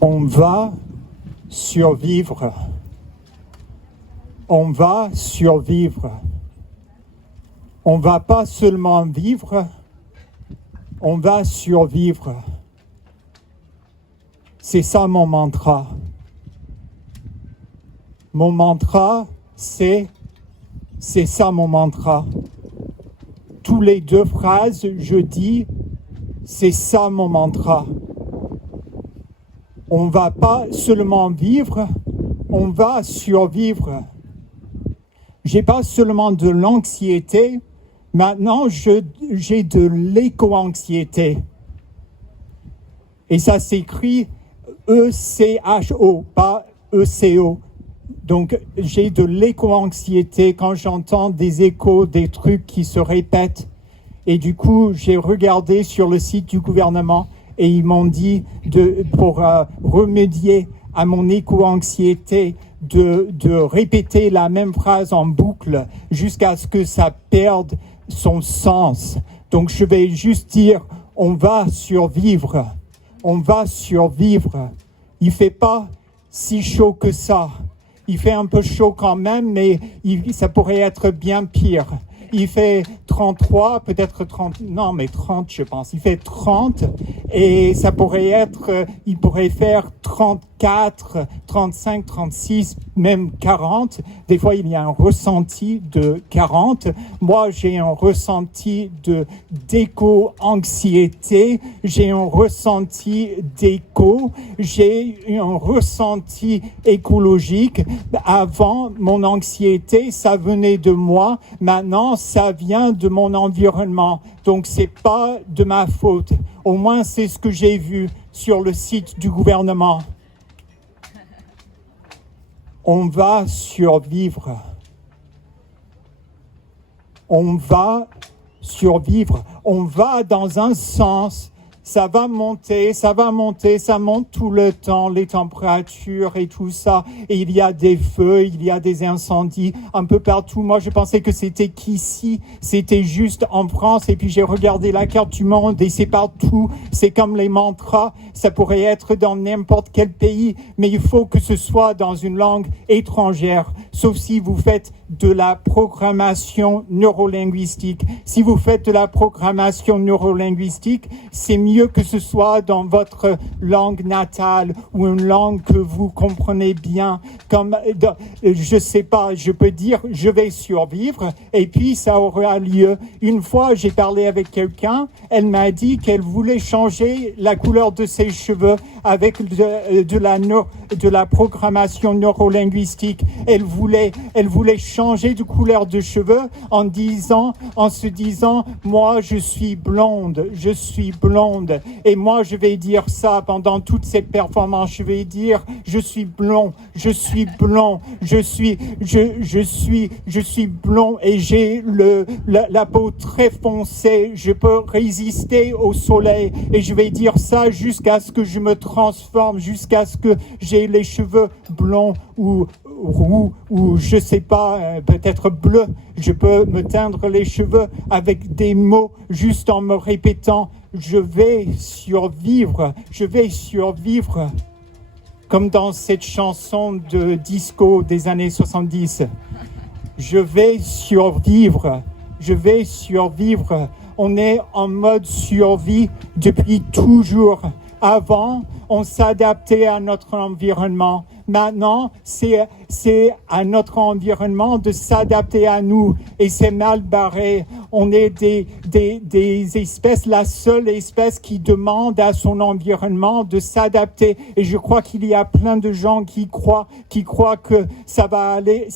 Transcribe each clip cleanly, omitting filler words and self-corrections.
On va survivre. On va survivre. On va pas seulement vivre, on va survivre. C'est ça mon mantra. Mon mantra, c'est ça mon mantra. Tous les 2 phrases, je dis, c'est ça mon mantra. On va pas seulement vivre, on va survivre. J'ai pas seulement de l'anxiété, maintenant j'ai de l'éco-anxiété. Et ça s'écrit E-C-H-O, pas E-C-O. Donc j'ai de l'éco-anxiété quand j'entends des échos, des trucs qui se répètent. Et du coup, j'ai regardé sur le site du gouvernement et ils m'ont dit pour remédier à mon éco-anxiété de répéter la même phrase en boucle jusqu'à ce que ça perde son sens. Donc je vais juste dire, on va survivre. On va survivre. Il fait pas si chaud que ça. Il fait un peu chaud quand même, mais ça pourrait être bien pire. Il fait 33, peut-être 30, non mais 30 je pense. Il fait 30 et ça pourrait être, il pourrait faire 34, 35, 36, même 40. Des fois il y a un ressenti de 40. Moi j'ai un ressenti d'éco-anxiété, j'ai un ressenti d'éco, j'ai un ressenti écologique. Avant mon anxiété, ça venait de moi. Maintenant, ça vient de mon environnement. Donc, c'est pas de ma faute. Au moins, c'est ce que j'ai vu sur le site du gouvernement. On va survivre. On va survivre. On va dans un sens. Ça va monter, ça monte tout le temps, les températures et tout ça. Et il y a des feux, il y a des incendies un peu partout. Moi, je pensais que c'était qu'ici, c'était juste en France. Et puis, j'ai regardé la carte du monde et c'est partout. C'est comme les mantras. Ça pourrait être dans n'importe quel pays, mais il faut que ce soit dans une langue étrangère. Sauf si vous faites de la programmation neurolinguistique. Si vous faites de la programmation neurolinguistique, c'est mieux que ce soit dans votre langue natale ou une langue que vous comprenez bien. Comme, je sais pas, je peux dire, je vais survivre et puis ça aura lieu. Une fois, j'ai parlé avec quelqu'un, elle m'a dit qu'elle voulait changer la couleur de ses cheveux avec de la programmation neurolinguistique. Elle voulait changer de couleur de cheveux en se disant, moi, je suis blonde. Et moi, je vais dire ça pendant toute cette performance. Je vais dire, je suis blond et j'ai la peau très foncée. Je peux résister au soleil et je vais dire ça jusqu'à ce que je me transforme, jusqu'à ce que j'ai les cheveux blonds ou roux ou je sais pas, peut-être bleu. Je peux me teindre les cheveux avec des mots juste en me répétant je vais survivre. Comme dans cette chanson de disco des années 70. Je vais survivre. On est en mode survie depuis toujours. Avant, on s'adaptait à notre environnement. Maintenant, c'est à notre environnement de s'adapter à nous et c'est mal barré. On est des espèces, la seule espèce qui demande à son environnement de s'adapter. Et je crois qu'il y a plein de gens qui croient que ça va aller.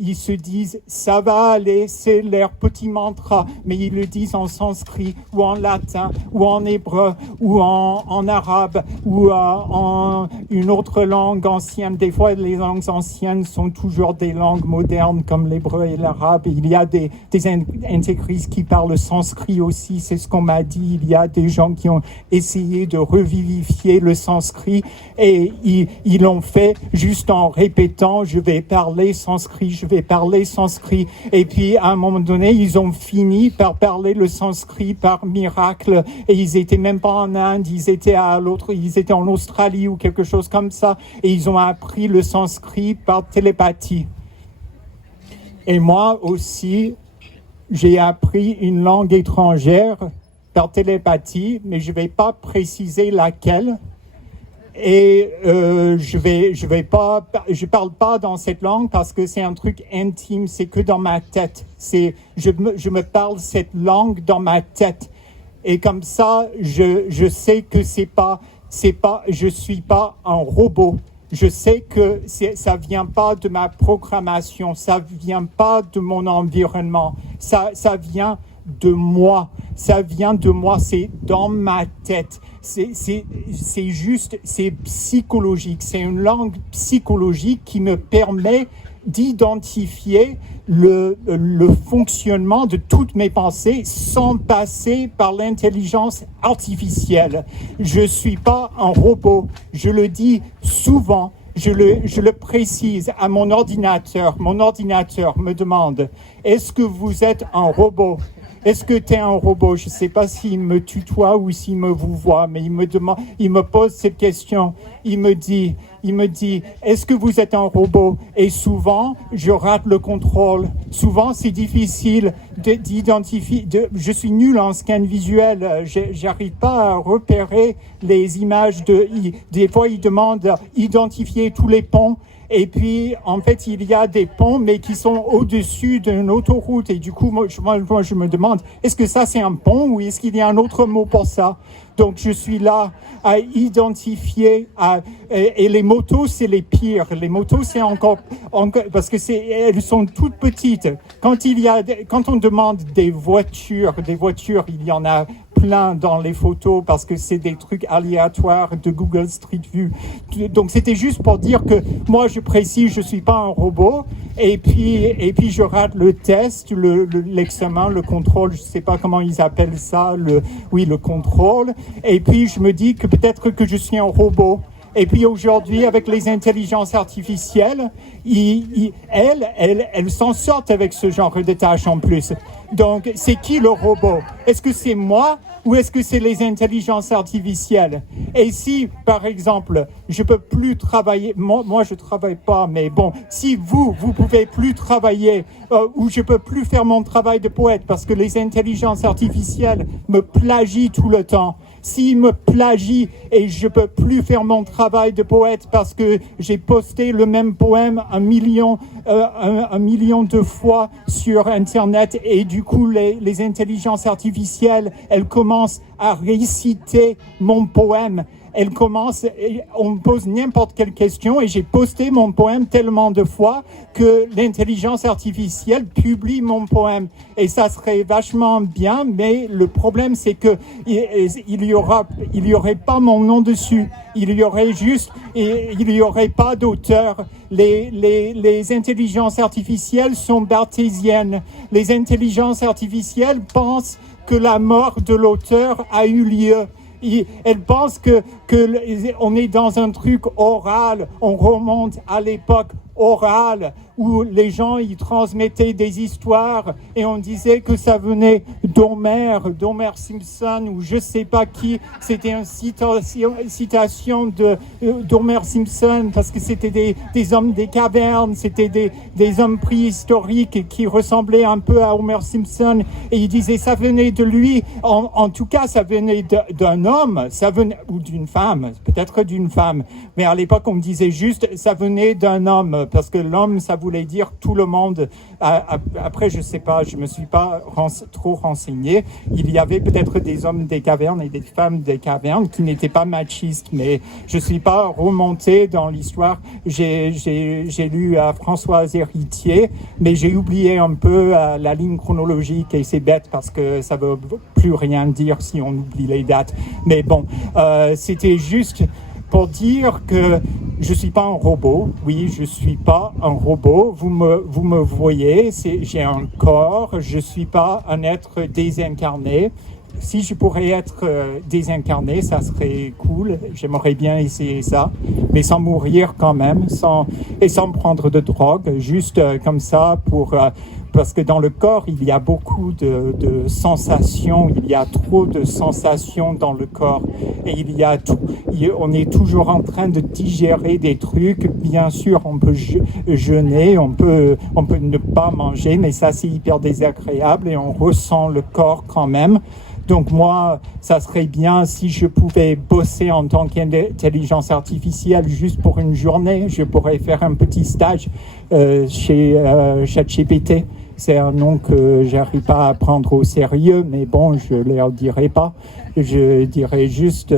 Ils se disent ça va aller, c'est leur petit mantra, mais ils le disent en sanskrit ou en latin ou en hébreu ou en arabe ou en une autre langue ancienne. Des fois, les langues anciennes sont toujours des langues modernes comme l'hébreu et l'arabe. Il y a des intégristes qui parlent sanskrit aussi, c'est ce qu'on m'a dit. Il y a des gens qui ont essayé de revivifier le sanskrit et ils l'ont fait juste en répétant « je vais parler sanskrit, je vais parler sanskrit ». Et puis à un moment donné, ils ont fini par parler le sanskrit par miracle et ils étaient même pas en Inde, ils étaient en Australie ou quelque chose comme ça et ils ont appris le sanskrit par télépathie. Et moi aussi, j'ai appris une langue étrangère par télépathie, mais je vais pas préciser laquelle. Et je parle pas dans cette langue parce que c'est un truc intime, c'est que dans ma tête. Je me parle cette langue dans ma tête. Et comme ça, je sais que je suis pas un robot. Je sais que ça vient pas de ma programmation, ça vient pas de mon environnement, ça vient de moi. Ça vient de moi, c'est dans ma tête. C'est psychologique, c'est une langue psychologique qui me permet d'identifier le fonctionnement de toutes mes pensées sans passer par l'intelligence artificielle. Je suis pas un robot, je le dis souvent, je le précise à mon ordinateur. Mon ordinateur me demande, est-ce que vous êtes un robot ? Est-ce que tu es un robot? Je ne sais pas s'il me tutoie ou s'il me vous voit, mais il me pose cette question. Il me dit, est-ce que vous êtes un robot? Et souvent, je rate le contrôle. Souvent, c'est difficile d'identifier. Je suis nul en scan visuel. J'arrive pas à repérer les images des fois, il demande identifier tous les ponts. Et puis, en fait, il y a des ponts, mais qui sont au-dessus d'une autoroute. Et du coup, moi, je me demande, est-ce que ça, c'est un pont ou est-ce qu'il y a un autre mot pour ça? Donc, je suis là à identifier. Et les motos, c'est les pires. Les motos, c'est encore parce que elles sont toutes petites. Quand on demande des voitures, il y en a plein dans les photos parce que c'est des trucs aléatoires de Google Street View. Donc c'était juste pour dire que moi je précise, je suis pas un robot et puis je rate le test, l'examen, le contrôle, je sais pas comment ils appellent ça, le contrôle. Et puis je me dis que peut-être que je suis un robot. Et puis aujourd'hui, avec les intelligences artificielles, elles s'en sortent avec ce genre de tâches en plus. Donc, c'est qui le robot? Est-ce que c'est moi ou est-ce que c'est les intelligences artificielles? Et si, par exemple, je peux plus travailler, moi je travaille pas, mais bon, si vous pouvez plus travailler ou je peux plus faire mon travail de poète parce que les intelligences artificielles me plagient tout le temps. S'il me plagie et je peux plus faire mon travail de poète parce que j'ai posté le même poème un million de fois sur Internet et du coup les intelligences artificielles, elles commencent à réciter mon poème. On me pose n'importe quelle question et j'ai posté mon poème tellement de fois que l'intelligence artificielle publie mon poème. Et ça serait vachement bien, mais le problème c'est que il y aurait pas mon nom dessus. Il y aurait pas d'auteur. Les intelligences artificielles sont barthésiennes. Les intelligences artificielles pensent que la mort de l'auteur a eu lieu. Elle pense que on est dans un truc oral, on remonte à l'époque orale où les gens ils transmettaient des histoires et on disait que ça venait d'Homer Simpson ou je sais pas qui, c'était une citation d'Homer Simpson parce que c'était des hommes des cavernes, c'était des hommes préhistoriques qui ressemblaient un peu à Homer Simpson et il disait ça venait de lui, en tout cas ça venait d'un homme, ça venait ou d'une femme, peut-être d'une femme, mais à l'époque on me disait juste ça venait d'un homme parce que l'homme ça voulait dire tout le monde. Après je sais pas, je me suis pas trop renseigné. Il y avait peut-être des hommes des cavernes et des femmes des cavernes qui n'étaient pas machistes, mais je suis pas remonté dans l'histoire. J'ai lu Françoise Héritier, mais j'ai oublié un peu la ligne chronologique et c'est bête parce que ça veut plus rien dire si on oublie les dates. Mais bon, c'était juste pour dire que je ne suis pas un robot. Oui, je ne suis pas un robot. Vous me voyez, j'ai un corps. Je ne suis pas un être désincarné. Si je pourrais être désincarné, ça serait cool. J'aimerais bien essayer ça, mais sans mourir quand même, sans prendre de drogue, juste comme ça parce que dans le corps, il y a beaucoup de sensations, il y a trop de sensations dans le corps et on est toujours en train de digérer des trucs. Bien sûr, on peut jeûner, on peut ne pas manger, mais ça c'est hyper désagréable et on ressent le corps quand même. Donc moi, ça serait bien si je pouvais bosser en tant qu'intelligence artificielle juste pour une journée. Je pourrais faire un petit stage chez ChatGPT. C'est un nom que j'arrive pas à prendre au sérieux, mais bon, je leur dirai pas. Je dirais juste,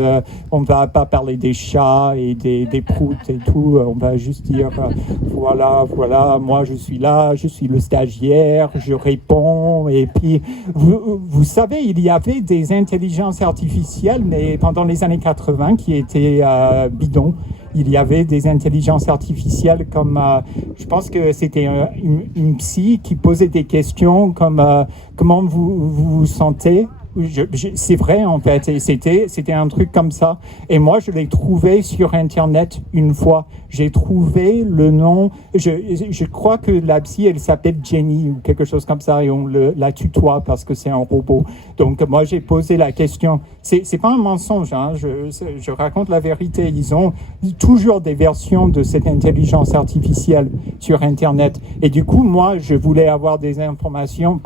on va pas parler des chats et des proutes et tout. On va juste dire, voilà, moi je suis là, je suis le stagiaire, je réponds. Et puis, vous savez, il y avait des intelligences artificielles, mais pendant les années 80, qui étaient bidons. Il y avait des intelligences artificielles comme, je pense que c'était une psy qui posait des questions comme comment vous vous sentez. C'est vrai en fait, et c'était un truc comme ça. Et moi, je l'ai trouvé sur Internet une fois. J'ai trouvé le nom. Je crois que la psy, elle s'appelle Jenny ou quelque chose comme ça, et on la tutoie parce que c'est un robot. Donc moi, j'ai posé la question. C'est pas un mensonge, hein, je raconte la vérité. Ils ont toujours des versions de cette intelligence artificielle sur Internet. Et du coup, moi, je voulais avoir des informations.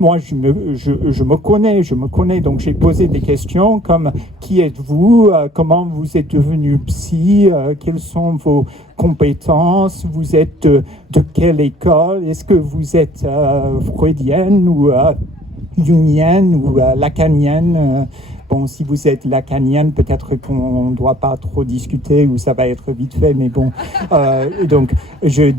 Moi, je me connais, donc j'ai posé des questions comme qui êtes-vous, comment vous êtes devenu psy, quelles sont vos compétences, vous êtes de quelle école, est-ce que vous êtes freudienne ou jungienne ou lacanienne. Bon, si vous êtes lacanienne, peut-être qu'on ne doit pas trop discuter ou ça va être vite fait, mais bon. Donc, j'ai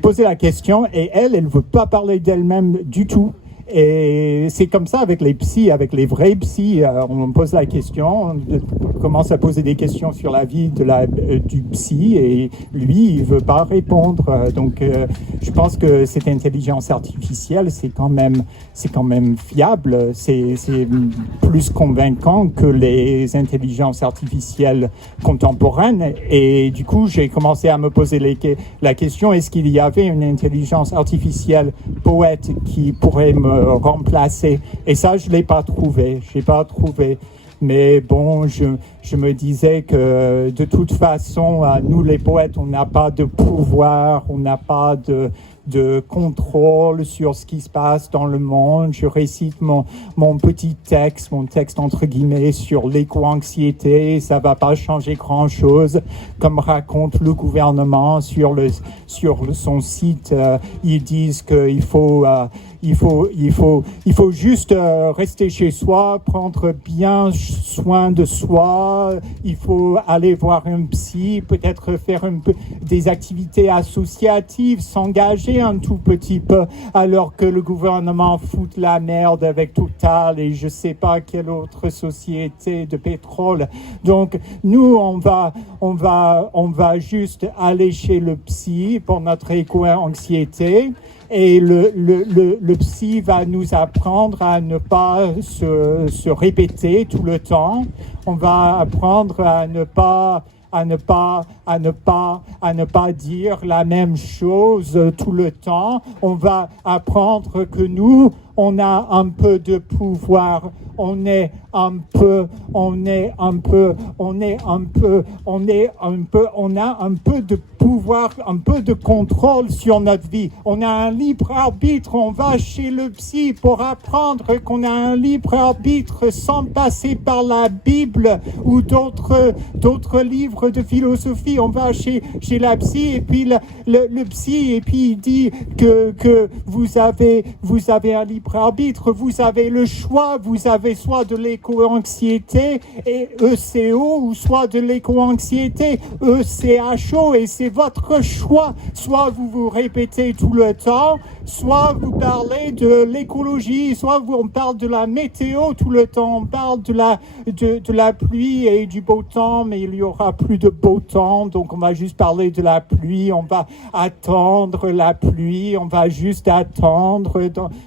posé la question et elle ne veut pas parler d'elle-même du tout. Et c'est comme ça avec les psys, avec les vrais psys. On pose la question, on commence à poser des questions sur la vie du psy et lui, il veut pas répondre. Donc, je pense que cette intelligence artificielle, c'est quand même fiable. C'est plus convaincant que les intelligences artificielles contemporaines. Et du coup, j'ai commencé à me poser la question, est-ce qu'il y avait une intelligence artificielle poète qui pourrait me remplacer? Et ça, je l'ai pas trouvé. Mais bon, je me disais que de toute façon, nous les poètes, on n'a pas de pouvoir, on n'a pas de contrôle sur ce qui se passe dans le monde. Je récite mon petit texte, mon texte entre guillemets sur l'éco-anxiété. Ça va pas changer grand-chose, comme raconte le gouvernement sur son site. Ils disent qu'il faut juste rester chez soi, prendre bien soin de soi. Il faut aller voir un psy, peut-être faire des activités associatives, s'engager un tout petit peu, alors que le gouvernement fout la merde avec Total et je sais pas quelle autre société de pétrole. Donc nous, on va juste aller chez le psy pour notre éco-anxiété. Et le psy va nous apprendre à ne pas se répéter tout le temps. On va apprendre à ne pas dire la même chose tout le temps. On va apprendre que nous, on a un peu de pouvoir. On a un peu de pouvoir, un peu de contrôle sur notre vie. On a un libre arbitre. On va chez le psy pour apprendre qu'on a un libre arbitre sans passer par la Bible ou d'autres livres de philosophie. On va chez la psy et puis le psy et puis il dit que vous avez un libre libre arbitre. Vous avez le choix. Vous avez soit de l'éco-anxiété et ECO ou soit de l'éco-anxiété ECHO et c'est votre choix. Soit vous vous répétez tout le temps, soit vous parlez de l'écologie, soit on parle de la météo tout le temps. On parle de la pluie et du beau temps, mais il n'y aura plus de beau temps, donc on va juste parler de la pluie. On va attendre la pluie, on va juste attendre,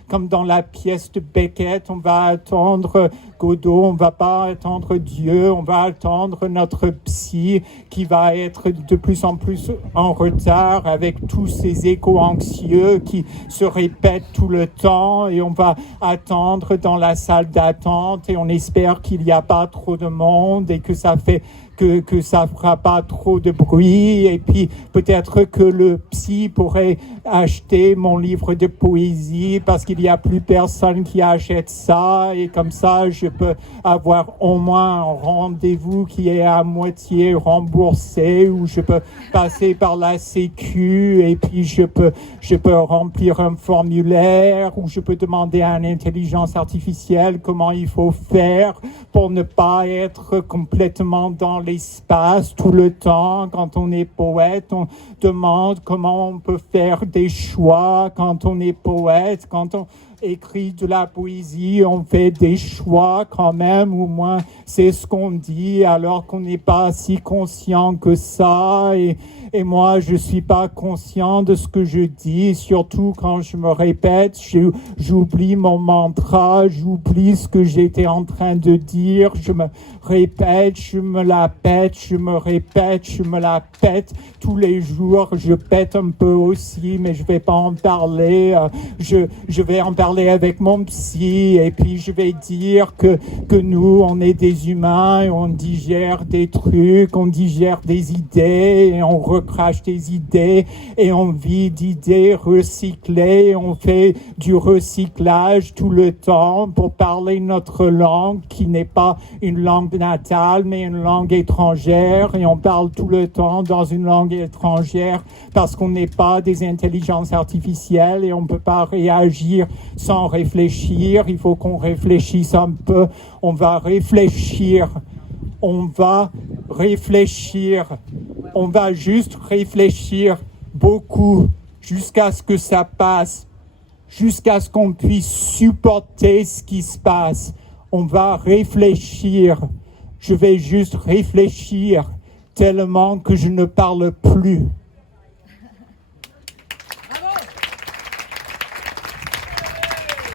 comme dans la pièce de Beckett, on va attendre Godot, on va pas attendre Dieu, on va attendre notre psy qui va être de plus en plus en retard avec tous ces échos anxieux qui se répètent tout le temps et on va attendre dans la salle d'attente et on espère qu'il n'y a pas trop de monde et que ça fait que ça fera pas trop de bruit et puis peut-être que le psy pourrait acheter mon livre de poésie parce qu'il n'y a plus personne qui achète ça et comme ça je peux avoir au moins un rendez-vous qui est à moitié remboursé ou je peux passer par la Sécu et puis je peux remplir un formulaire ou je peux demander à une intelligence artificielle comment il faut faire pour ne pas être complètement dans l'espace tout le temps. Quand on est poète, on demande comment on peut faire des choix. Quand on est poète, quand on écrit de la poésie, on fait des choix quand même, ou moins c'est ce qu'on dit, alors qu'on n'est pas si conscient que ça. Et moi, je suis pas conscient de ce que je dis, surtout quand je me répète, j'oublie mon mantra, j'oublie ce que j'étais en train de dire, je me répète, je me la pète, je me répète, je me la pète tous les jours, je pète un peu aussi, mais je vais pas en parler, je vais en parler avec mon psy, et puis je vais dire que nous, on est des humains, et on digère des trucs, on digère des idées, et on recrache des idées, et on vit d'idées recyclées, on fait du recyclage tout le temps pour parler notre langue, qui n'est pas une langue natale, mais une langue étrangère, et on parle tout le temps dans une langue étrangère, parce qu'on n'est pas des intelligences artificielles, et on ne peut pas réagir sans réfléchir. Il faut qu'on réfléchisse un peu. On va réfléchir. On va juste réfléchir beaucoup jusqu'à ce que ça passe, jusqu'à ce qu'on puisse supporter ce qui se passe. On va réfléchir. Je vais juste réfléchir tellement que je ne parle plus.